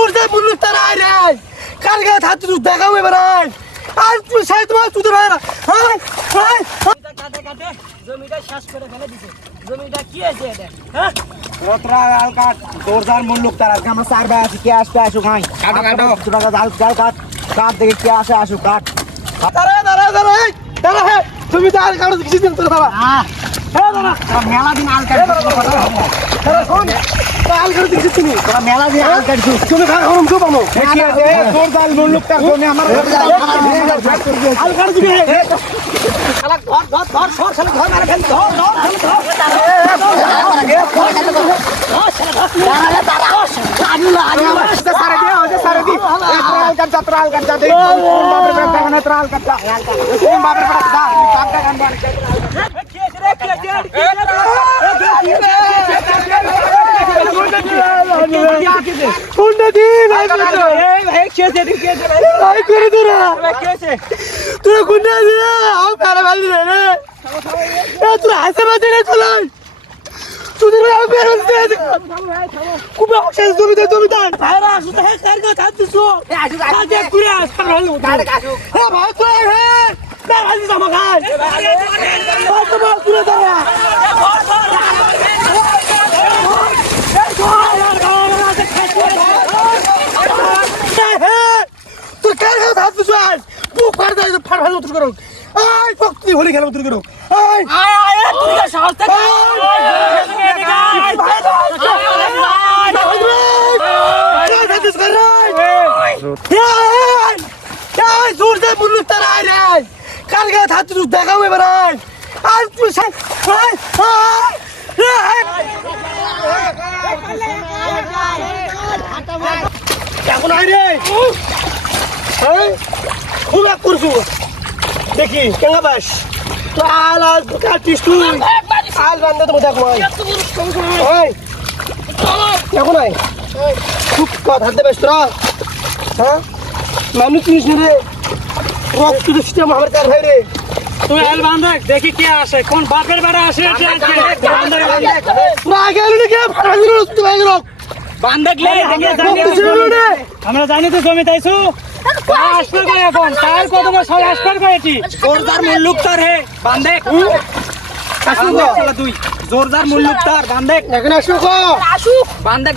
জোরদার মুল্লুক তার আয় রে। কার গায়ে হাত তুই দেখাও এবার আয়। আর তুই সাই তোমার তুই তো ভাইরা হাই হাই জমিটা কাটে কাটে জমিটা শেষ করে ফেলে দিছে। জমিটা কি আছে এটা? হ্যাঁ? রত্রা আল কাট জোরদার মুল্লুক তার। আজকে আমরা চার ভাই আছি কে আসতে আসুক হাই কাটো কাটো। তোরা আল কাট কাট কাট দেখে কে আসে আসুক কাট। দাঁড়া দাঁড়া দাঁড়া দাঁড়া হে। তুমি তো আর কারও কিছু দিন তো দাঁড়া। হ্যাঁ। দাঁড়া তোরা মেলা দিন আল কাট দাঁড়া শোন। আল কারও কিছু চিনি তোরা মেলা দিন আল কাট তুমি খা খাওয়াম তো পাবো কি আছে? মুল্লুক তার জন্য আমার আল কারও দিবি শালা ধর ধর ধর সর শালা ধর মারে ফেল ধর ধর শালা ধর সারে দিয়া হচ্ছে সারে দি আল কাট তোরা আল কাট দে কোন বাপের পেট দেখো না তোরা আল কাট কোন বাপের পেট দা কাট দা কাট কি আছে রে কি আছে আর কি আছে কোনটা দিন আই তো এই ভাই কি আছে কি আছে ভাই আই করে তোরা ভাই কি আছে তোরা কোনটা দিন আও কারে ভালি রে তোরা হাসে বাজে রে চলাই তোদের বের হতে দে কুবে অক্সিজেন জমি দে ভাইরা আসু হে কার গা হাত দিছো এ আসু আসু দে কুরে আস কার ভালো কার হে ভাই তুই হে না ভালি জামা খাই ভাই তো বল দাঁড়া কার হাত দিছো আই বুক ফাড় দে ফাড় ভালো তুই করো আই পক্তি হলি খেলা তুই করো আই আয় আয় তুই কা সাহস থাক দেখাও এবার আয় আর তুই আয় আয় এখন আয় রে হ্যাঁ? খুব এক করছু? দেখি কেঙ্গা বাস? তো আল আল কাটিস তুই। আল বান্ধে তুমি দেখো আয় আয় এখন আয় খুব কথা হাতে ব্যস্ত হ্যাঁ? মানুষ চিনিস রে রক্ত সিস্টেম আমার কার ভাই রে। তুই আল বান্ধব দেখি কে আসে। কোন বাপের বেড়া আসে তোরা আগে এলো নাকি? ফাড়ালি রোজ তুই ভাই রক বান্ধব লে দেখি রক্ত ছিল রে আমরা জানি তো জমি তাইছু। আসবে করে এখন তার কত সব আসবে করেছি জোরদার মুল্লুক তার হে আসুক তুই জোরদার মুল্লুক তার বান্ধে এখন আসুক বান্ধে